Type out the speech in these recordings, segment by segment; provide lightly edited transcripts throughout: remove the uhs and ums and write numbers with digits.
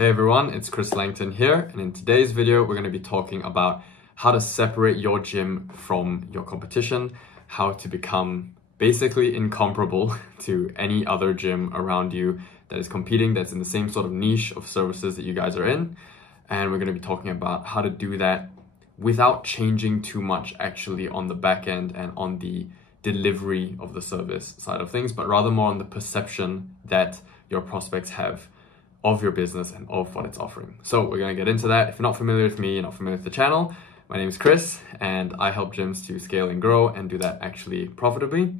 Hey everyone, it's Chris Langton here, and in today's video we're going to be talking about how to separate your gym from your competition, how to become basically incomparable to any other gym around you that is competing, that's in the same sort of niche of services that you guys are in. And we're going to be talking about how to do that without changing too much actually on the back end and on the delivery of the service side of things, but rather more on the perception that your prospects have of your business and of what it's offering. So we're going to get into that. If you're not familiar with me, you're not familiar with the channel, my name is Chris and I help gyms to scale and grow and do that actually profitably.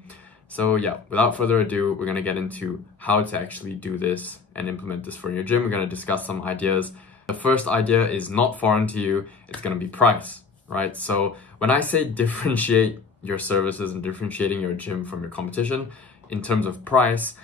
So yeah, without further ado, we're going to get into how to actually do this and implement this for your gym. We're going to discuss some ideas. The first idea is not foreign to you. It's going to be price, right? So when I say differentiate your services and differentiating your gym from your competition in terms of price,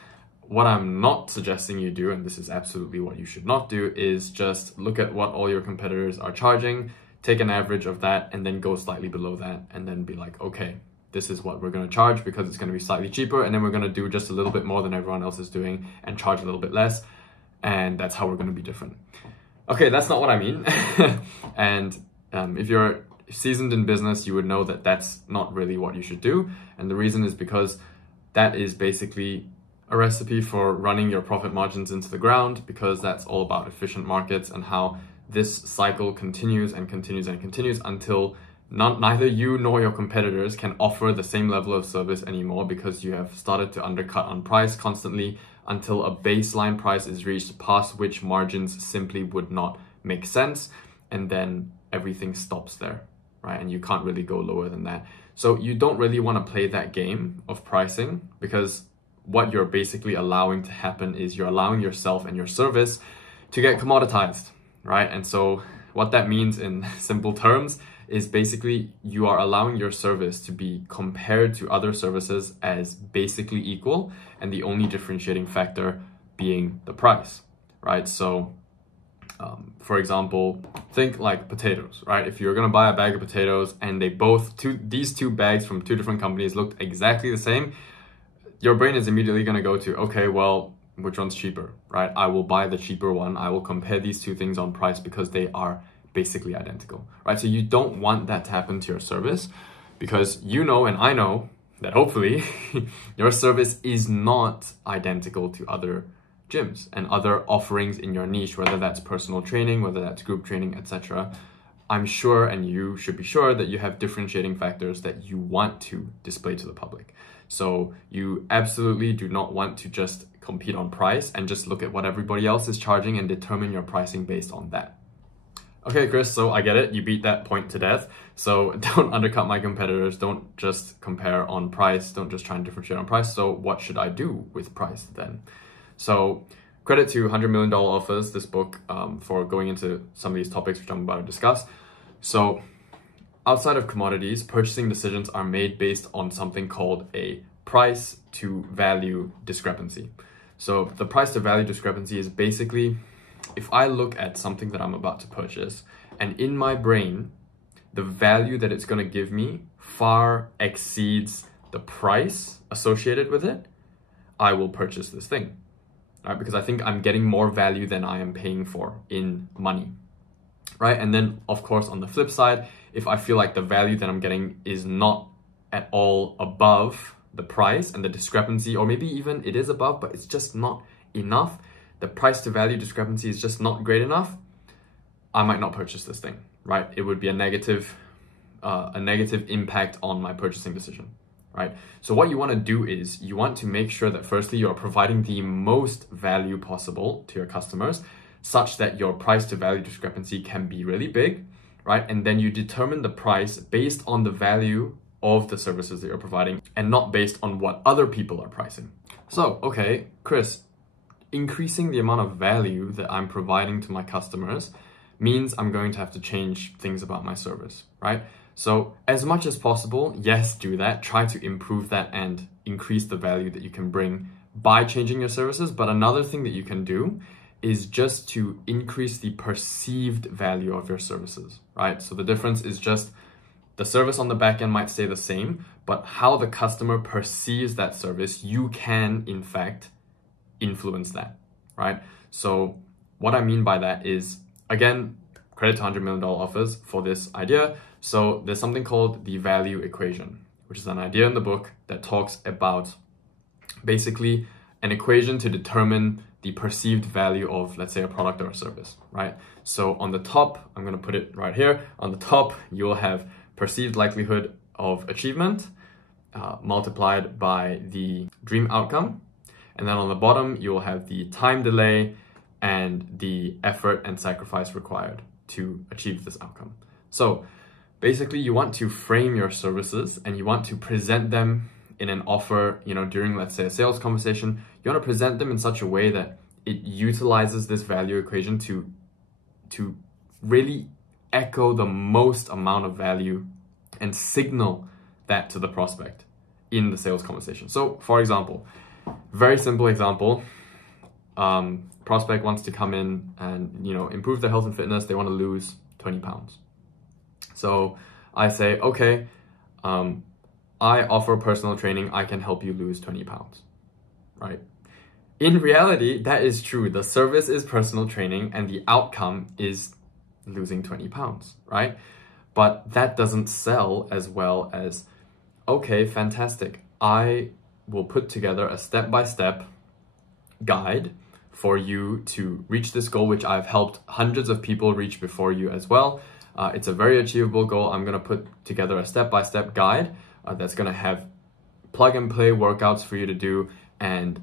what I'm not suggesting you do, and this is absolutely what you should not do, is just look at what all your competitors are charging, take an average of that, and then go slightly below that, and then be like, okay, this is what we're going to charge because it's going to be slightly cheaper, and then we're going to do just a little bit more than everyone else is doing and charge a little bit less, and that's how we're going to be different. Okay, that's not what I mean. And if you're seasoned in business, you would know that that's not really what you should do, and the reason is because that is basically a recipe for running your profit margins into the ground, because that's all about efficient markets and how this cycle continues and continues and continues until neither you nor your competitors can offer the same level of service anymore, because you have started to undercut on price constantly until a baseline price is reached past which margins simply would not make sense, and then everything stops there, right? And you can't really go lower than that. So you don't really want to play that game of pricing, because what you're basically allowing to happen is you're allowing yourself and your service to get commoditized, right? And so what that means in simple terms is basically you are allowing your service to be compared to other services as basically equal, and the only differentiating factor being the price, right? So for example, think like potatoes, right? If you're gonna buy a bag of potatoes and these two bags from two different companies looked exactly the same, your brain is immediately going to go to, okay, well, which one's cheaper, right? I will buy the cheaper one. I will compare these two things on price because they are basically identical, right? So you don't want that to happen to your service, because you know, and I know that hopefully your service is not identical to other gyms and other offerings in your niche, whether that's personal training, whether that's group training, etc. I'm sure, and you should be sure, that you have differentiating factors that you want to display to the public. So you absolutely do not want to just compete on price and just look at what everybody else is charging and determine your pricing based on that. Okay, Chris, so I get it. You beat that point to death. So don't undercut my competitors. Don't just compare on price. Don't just try and differentiate on price. So what should I do with price then? So credit to $100 Million Offers, this book, for going into some of these topics which I'm about to discuss. So outside of commodities, purchasing decisions are made based on something called a price to value discrepancy. So the price to value discrepancy is basically, if I look at something that I'm about to purchase and in my brain, the value that it's going to give me far exceeds the price associated with it, I will purchase this thing, right? Because I think I'm getting more value than I am paying for in money, right? And then of course, on the flip side, if I feel like the value that I'm getting is not at all above the price and the discrepancy, or maybe even it is above, but it's just not enough, the price to value discrepancy is just not great enough, I might not purchase this thing, right? It would be a negative impact on my purchasing decision, right? So what you want to do is you want to make sure that firstly, you are providing the most value possible to your customers, such that your price to value discrepancy can be really big, right? And then you determine the price based on the value of the services that you're providing and not based on what other people are pricing. So, okay, Chris, increasing the amount of value that I'm providing to my customers means I'm going to have to change things about my service, right? So as much as possible, yes, do that. Try to improve that and increase the value that you can bring by changing your services. But another thing that you can do is just to increase the perceived value of your services, right? So the difference is just the service on the back end might stay the same, but how the customer perceives that service, you can in fact influence that, right? So what I mean by that is, again, credit to $100 million offers for this idea. So there's something called the value equation, which is an idea in the book that talks about basically an equation to determine the perceived value of, let's say, a product or a service, right? So on the top, I'm going to put it right here. On the top, you'll have perceived likelihood of achievement multiplied by the dream outcome. And then on the bottom, you'll have the time delay and the effort and sacrifice required to achieve this outcome. So basically, you want to frame your services and you want to present them in an offer, during, let's say, a sales conversation. You want to present them in such a way that it utilizes this value equation to really echo the most amount of value and signal that to the prospect in the sales conversation. So for example, very simple example, prospect wants to come in and, improve their health and fitness. They want to lose 20 pounds. So I say, okay, I offer personal training. I can help you lose 20 pounds, right? In reality, that is true. The service is personal training and the outcome is losing 20 pounds, right? But that doesn't sell as well as, okay, fantastic. I will put together a step-by-step guide for you to reach this goal, which I've helped hundreds of people reach before you as well. It's a very achievable goal. I'm going to put together a step-by-step guide that's going to have plug-and-play workouts for you to do and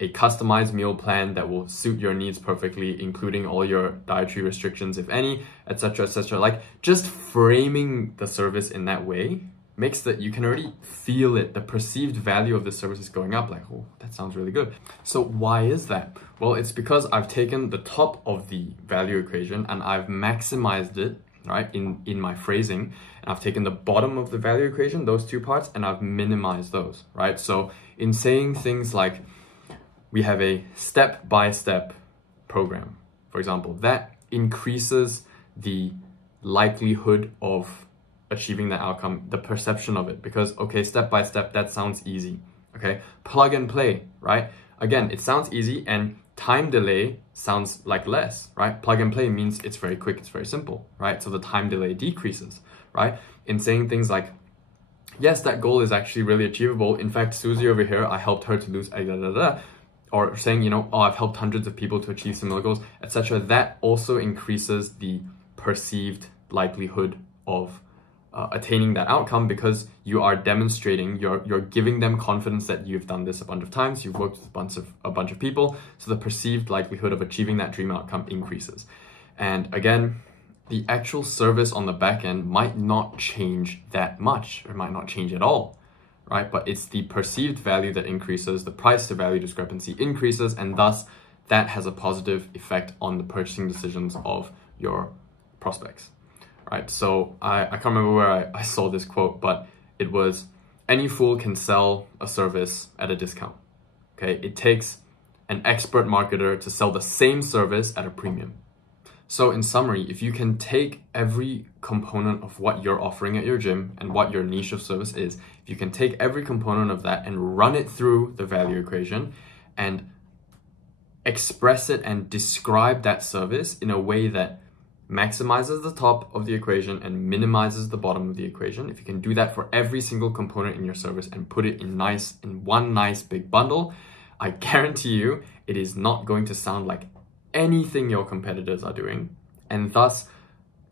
a customized meal plan that will suit your needs perfectly, including all your dietary restrictions, if any, etc., etc. Like, just framing the service in that way makes that you can already feel it. The perceived value of the service is going up. Like, oh, that sounds really good. So why is that? Well, it's because I've taken the top of the value equation and I've maximized it, right, in my phrasing. And I've taken the bottom of the value equation, those two parts, and I've minimized those, right? So in saying things like, we have a step-by-step program, for example, that increases the likelihood of achieving the outcome, the perception of it, because, okay, step-by-step, that sounds easy, okay? Plug and play, right? Again, it sounds easy and time delay sounds like less, right? Plug and play means it's very quick, it's very simple, right? So the time delay decreases, right? In saying things like, yes, that goal is actually really achievable. In fact, Susie over here, I helped her to lose or saying, oh, I've helped hundreds of people to achieve similar goals, etc. That also increases the perceived likelihood of attaining that outcome, because you are demonstrating, you're giving them confidence that you've done this a bunch of times, you've worked with a bunch of people, so the perceived likelihood of achieving that dream outcome increases. And again, the actual service on the back end might not change that much, or might not change at all, right? But it's the perceived value that increases, the price to value discrepancy increases, and thus that has a positive effect on the purchasing decisions of your prospects, right? So I can't remember where I saw this quote, but it was, any fool can sell a service at a discount, okay? It takes an expert marketer to sell the same service at a premium. So in summary, if you can take every component of what you're offering at your gym and what your niche of service is, if you can take every component of that and run it through the value equation and express it and describe that service in a way that maximizes the top of the equation and minimizes the bottom of the equation, if you can do that for every single component in your service and put it in one nice big bundle, I guarantee you it is not going to sound like anything your competitors are doing, and thus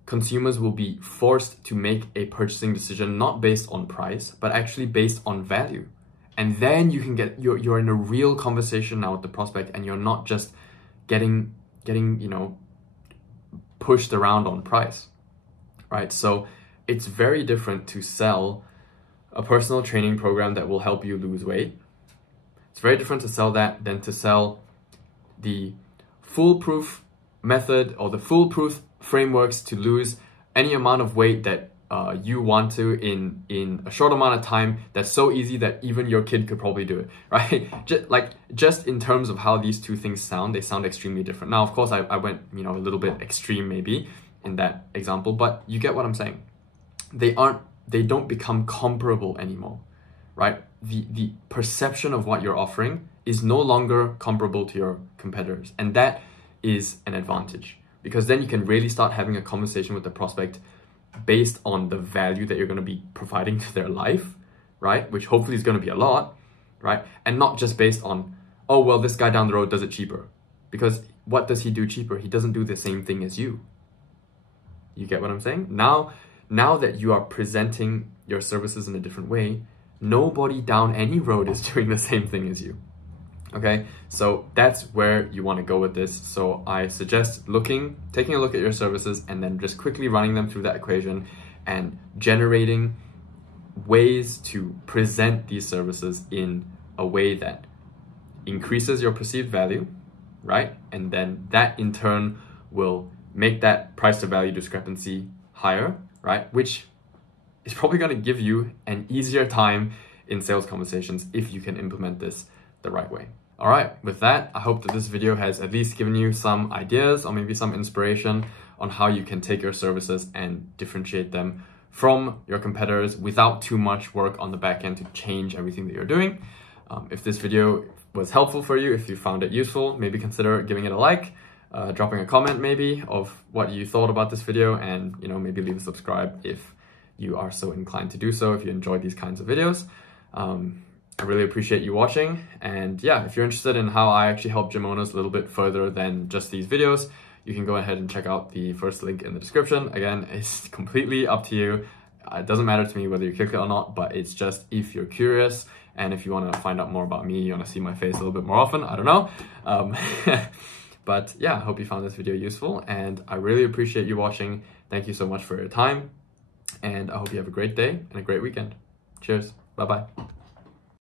consumers will be forced to make a purchasing decision not based on price, but actually based on value. And then you can get, you're in a real conversation now with the prospect, and you're not just getting pushed around on price, right? So it's very different to sell a personal training program that will help you lose weight. It's very different to sell that than to sell the foolproof method or the foolproof frameworks to lose any amount of weight that you want to in a short amount of time, that's so easy that even your kid could probably do it, right? Just in terms of how these two things sound, they sound extremely different. Now, of course, I went a little bit extreme maybe in that example, but you get what I'm saying. They don't become comparable anymore, right? The perception of what you're offering is no longer comparable to your competitors, and that is an advantage, because then you can really start having a conversation with the prospect based on the value that you're going to be providing to their life, right? Which hopefully is going to be a lot, right? And not just based on, oh, well, this guy down the road does it cheaper. Because what does he do cheaper? He doesn't do the same thing as you. You get what I'm saying? Now that you are presenting your services in a different way, nobody down any road is doing the same thing as you. Okay, so that's where you want to go with this. So I suggest taking a look at your services and then just quickly running them through that equation and generating ways to present these services in a way that increases your perceived value, right? And then that in turn will make that price to value discrepancy higher, right? Which is probably going to give you an easier time in sales conversations if you can implement this the right way. All right, with that, I hope that this video has at least given you some ideas or maybe some inspiration on how you can take your services and differentiate them from your competitors without too much work on the back end to change everything that you're doing. If this video was helpful for you, if you found it useful, maybe consider giving it a like, dropping a comment maybe of what you thought about this video, and maybe leave a subscribe if you are so inclined to do so, if you enjoy these kinds of videos. I really appreciate you watching, and yeah, if you're interested in how I actually help gym owners a little bit further than just these videos, you can go ahead and check out the first link in the description. Again, it's completely up to you. It doesn't matter to me whether you click it or not, but it's just if you're curious and if you want to find out more about me, you want to see my face a little bit more often, I don't know. But yeah, I hope you found this video useful, and I really appreciate you watching. Thank you so much for your time, and I hope you have a great day and a great weekend. Cheers. Bye-bye.